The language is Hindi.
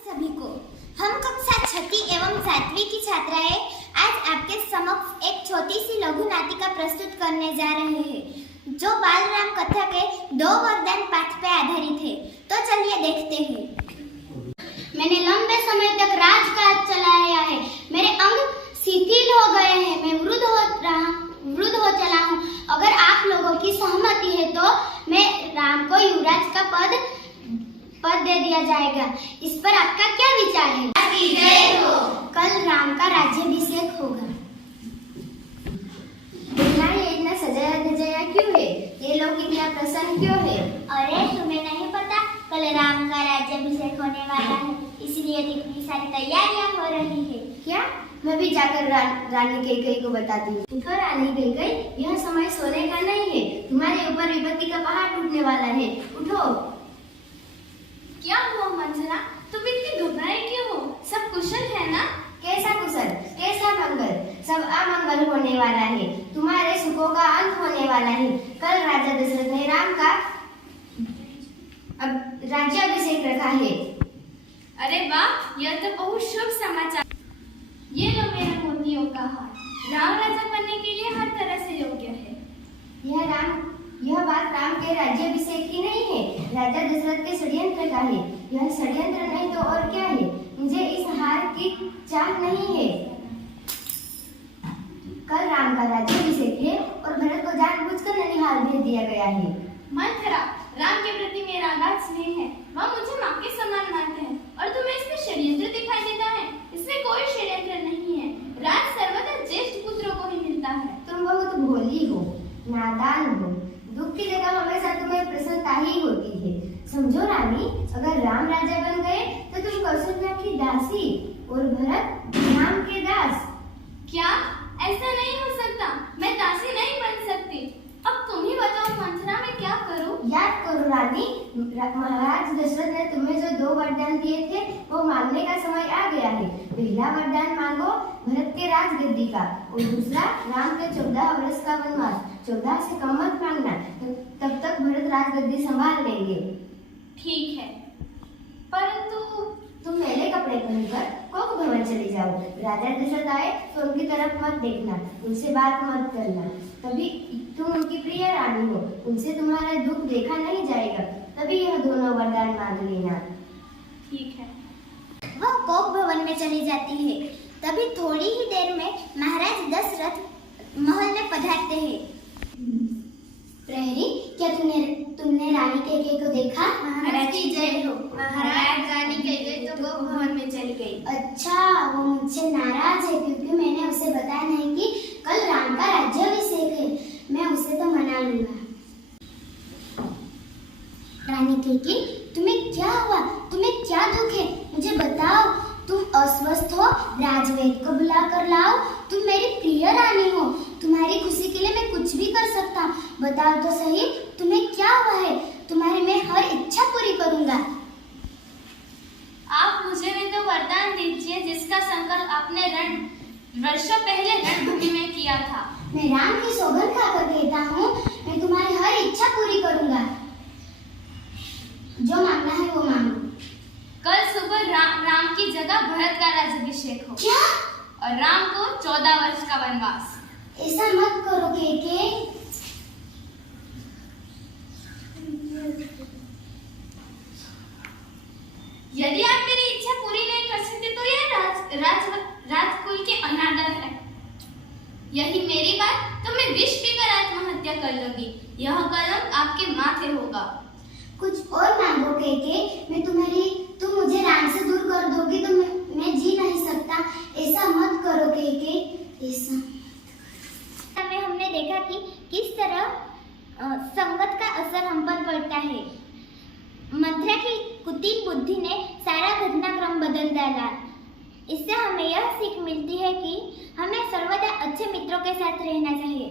सभी को हम कक्षा 6वीं एवं 7वीं की छात्राएं आज आपके समक्ष एक छोटी सी लघु नाटिका प्रस्तुत करने जा रहे हैं जो बाल राम कथा के 2 वरदान पाठ पर आधारित है। तो चलिए देखते हैं। मैंने लंबे समय तक राजकाज चलाया है, मेरे अंग शिथिल हो गए हैं, मैं वृद्ध हो चला हूँ। अगर आप लोगों की सहमति है तो मैं राम को युवराज का पद दे दिया जाएगा। इस पर आपका क्या विचार है? कल राम का राज्याभिषेक होगा। ये इतना सजाया धजाया क्यों है? ये लोग इतना प्रसन्न क्यों है? अरे तुम्हें नहीं पता, कल राम का राज्याभिषेक होने वाला है, इसलिए इतनी सारी तैयारियां हो रही है। क्या? मैं भी जाकर रानी कैकेयी को बताती हूँ। उठो रानी कैकेयी, यह समय सोने का नहीं है, तुम्हारे ऊपर विपत्ति का पहाड़ टूटने वाला है। उठो। क्या हुआ मंजरा, तुम इतनी घबराई क्यों हो? सब कुशल है ना? कैसा कुशल, कैसा मंगल? सब अमंगल होने वाला है। तुम्हारे सुखों का अंत होने वाला है। कल राजा दशरथ ने राम का राज्याभिषेक रखा है। अरे वाह, यह तो बहुत शुभ समाचार। ये लो मेरे मोतियों का हार। राम राजा बनने के लिए हर तरह से योग्य है। यह बात राम के राज्याभिषेक की नहीं है, राजा दशरथ के षड्यंत्र का है। यह षड्यंत्र नहीं तो और क्या है? मुझे इस हार की चाह नहीं है। कल राम का राज्याभिषेक है और भरत को जानबूझकर ननिहाल भेज दिया गया है। मंथरा, राम के प्रति मेरा अगाध स्नेह है। वह मुझे माँ के समान मानते हैं और तुम्हें इसमें षड्यंत्र दिखाई देता है। इसमें कोई षड्यंत्र नहीं है। राज सर्वदा ज्येष्ठ पुत्रों को ही मिलता है। तुम बहुत भोली हो, नादान हो। दुख की जगह हमेशा तुम्हें प्रसन्नता ही होती है। समझो रानी, अगर राम राजा बन गए तो तुम कौशल्या की दासी और भरत राम के दास। क्या? ऐसा नहीं हो सकता, मैं दासी नहीं बन सकती। अब तुम ही बताओ मंथरा, मैं क्या करूं? याद करो रानी, महाराज दशरथ ने तुम्हें जो 2 वरदान दिए थे वो मांगने का समय आ गया है। पहला वरदान मांगो भरत के राजगद्दी का और दूसरा राम के 14 वर्ष का वनवास। 14 से कम मत मांगना, तब तक भरत राजगद्दी संभाल लेंगे। ठीक है, परंतु तुम मेले कपड़े पहनकर कोक भवन चले जाओ। राजा दशरथ आए तो उनकी तरफ मत देखना, उनसे बात मत करना। तभी तुम उनकी प्रिय रानी हो, उनसे तुम्हारा दुख देखा नहीं जाएगा। तभी यह दोनों वरदान मांग लेना। ठीक है। वह कोक भवन में चली जाती है। तभी थोड़ी ही देर में महाराज दशरथ महल में पधारते हैं। प्रहरी, क्या तुमने रानी कैकेयी को देखा? महाराज की जय हो। महाराज, रानी कैकेयी तो कोक भवन में चली गई। अच्छा, वो मुझसे नाराज है क्योंकि मैंने उसे बताया नहीं कि कल राम का राज्याभिषेक है। मैं उसे तो मना लूंगा। रानी कैकेयी, तुम्हें क्या हुआ? तुम्हें क्या दुख है? मुझे बताओ। तुम अस्वस्थ हो, राजवैद्य को बुला कर लाओ। तुम मेरी प्रिय रानी हो, तुम्हारी खुशी के लिए मैं कुछ भी कर सकता। बताओ तो सही, तुम्हें क्या हुआ है? तुम्हारी मैं हर इच्छा पूरी करूंगा। आप मुझे भी तो वरदान दीजिए जिसका संकल्प आपने वर्षों पहले रणभूमि में किया था। मैं राम की सौगंध खाकर कहता हूँ, मैं तुम्हारी हर इच्छा पूरी करूंगा। जो मांगना है वो मांगो। कल सुबह राम की जगह भरत का राज्याभिषेक हो। क्या? और राम को 14 वर्ष का वनवास। ऐसा मत करो कैकेयी। यदि आप मेरी इच्छा पूरी नहीं कर सकते तो यह राजकुल के अनादर है। यही मेरी बात तो मैं विष पीकर आत्महत्या कर लूंगी। यह कलंक आपके माथे होगा। कुछ और मांगो कैकेयी। तुम मुझे राम से दूर कर दोगी तो मैं जी नहीं सकता। ऐसा मत करो कैकेयी, ऐसा। हमने देखा कि किस तरह संगत का असर हम पर पड़ता है। मंथरा की कुटिल बुद्धि ने सारा घटनाक्रम बदल डाला। इससे हमें यह सीख मिलती है कि हमें सर्वदा अच्छे मित्रों के साथ रहना चाहिए।